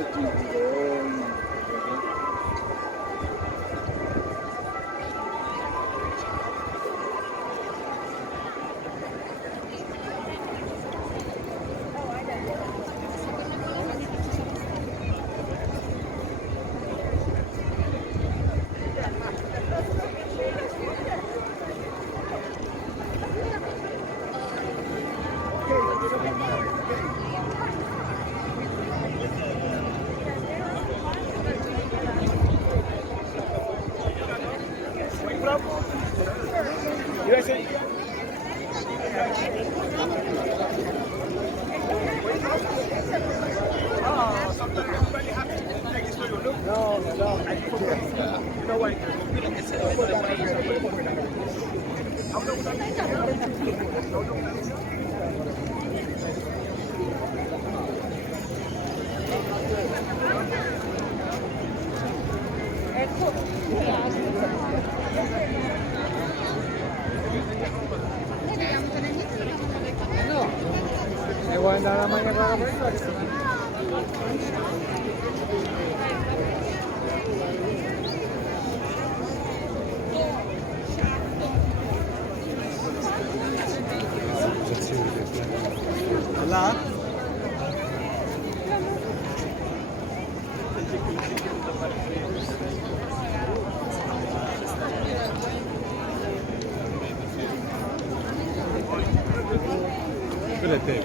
E vuoi andare a mangiare la persona? Là? Quello è te.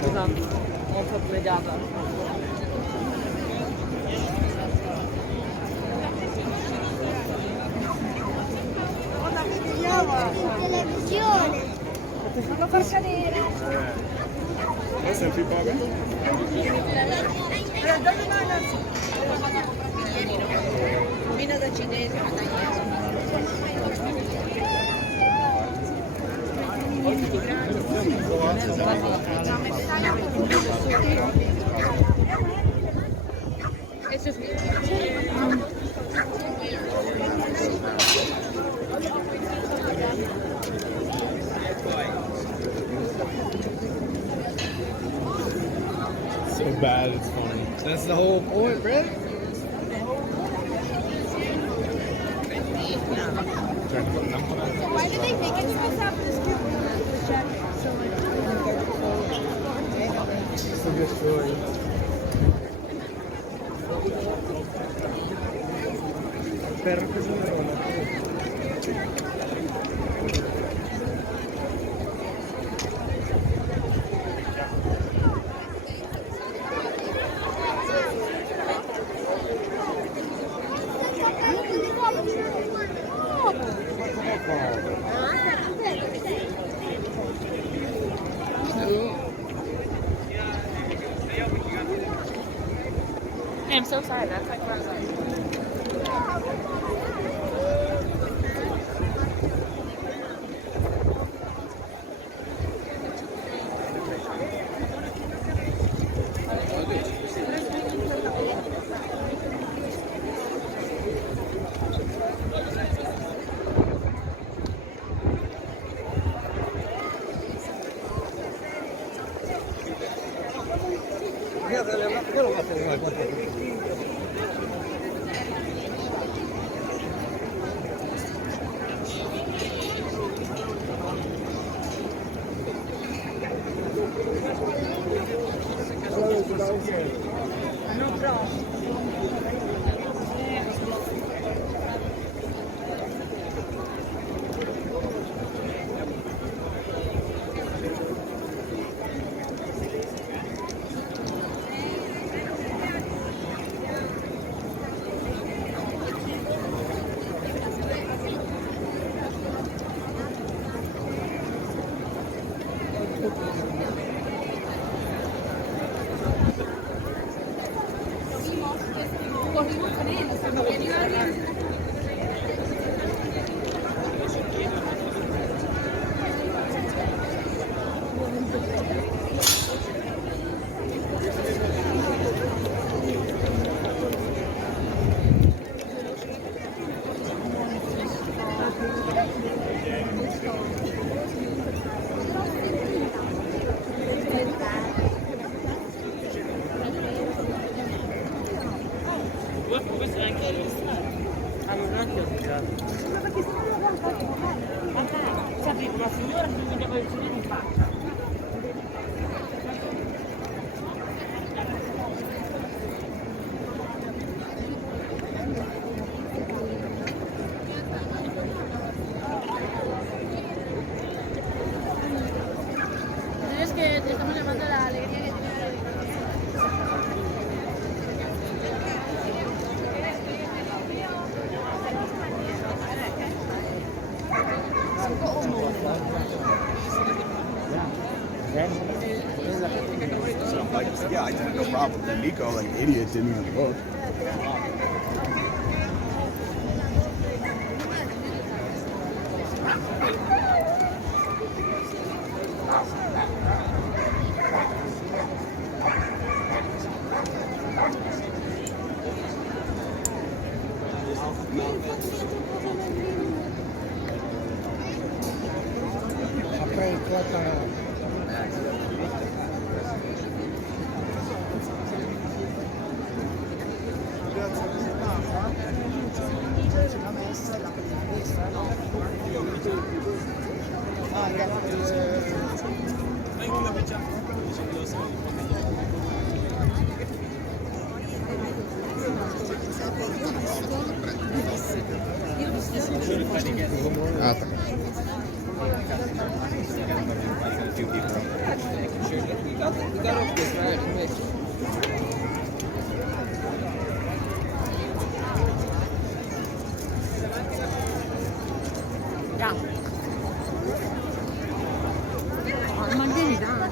Scusa, non so pregata. Televisione. Fanno far cadere. Questo è il più poco? Vino da cinese, ma So bad, it's funny. That's the whole point, Brett. Why did they make it supposed to have this It's a good story. Per I'm so sorry, that's like what I was like. Sapete, una signora che mi vedeva il cielo in faccia. Es que te estamos llamando la alegría que tiene. So I'm like, yeah, I did it, no problem. Then Nico, like an idiot, didn't even look. Après, toi, t'as. Ah, tá. Ja. Ma vieni dai.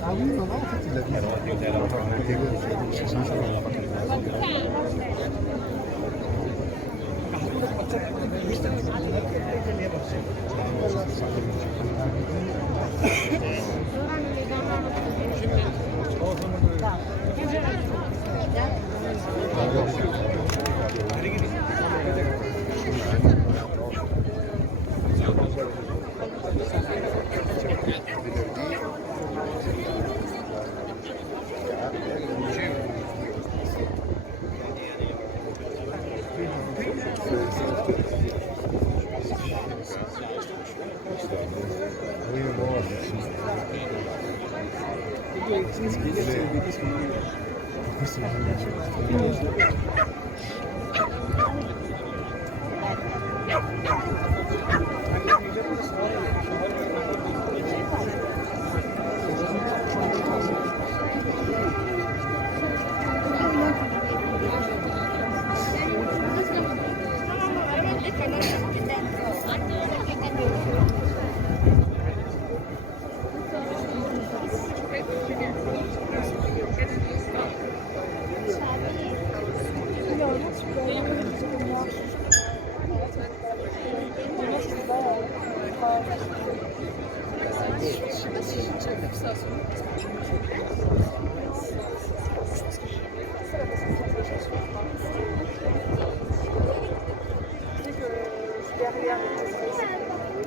Ah oui, non, en fait, il a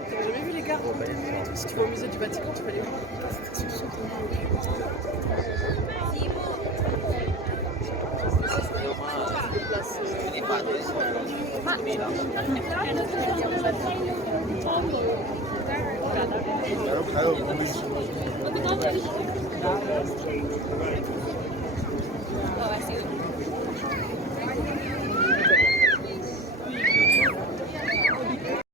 J'ai jamais vu les gars en tenue et tout. Si tu vas au musée du Vatican, tu vas les voir. C'est tout I don't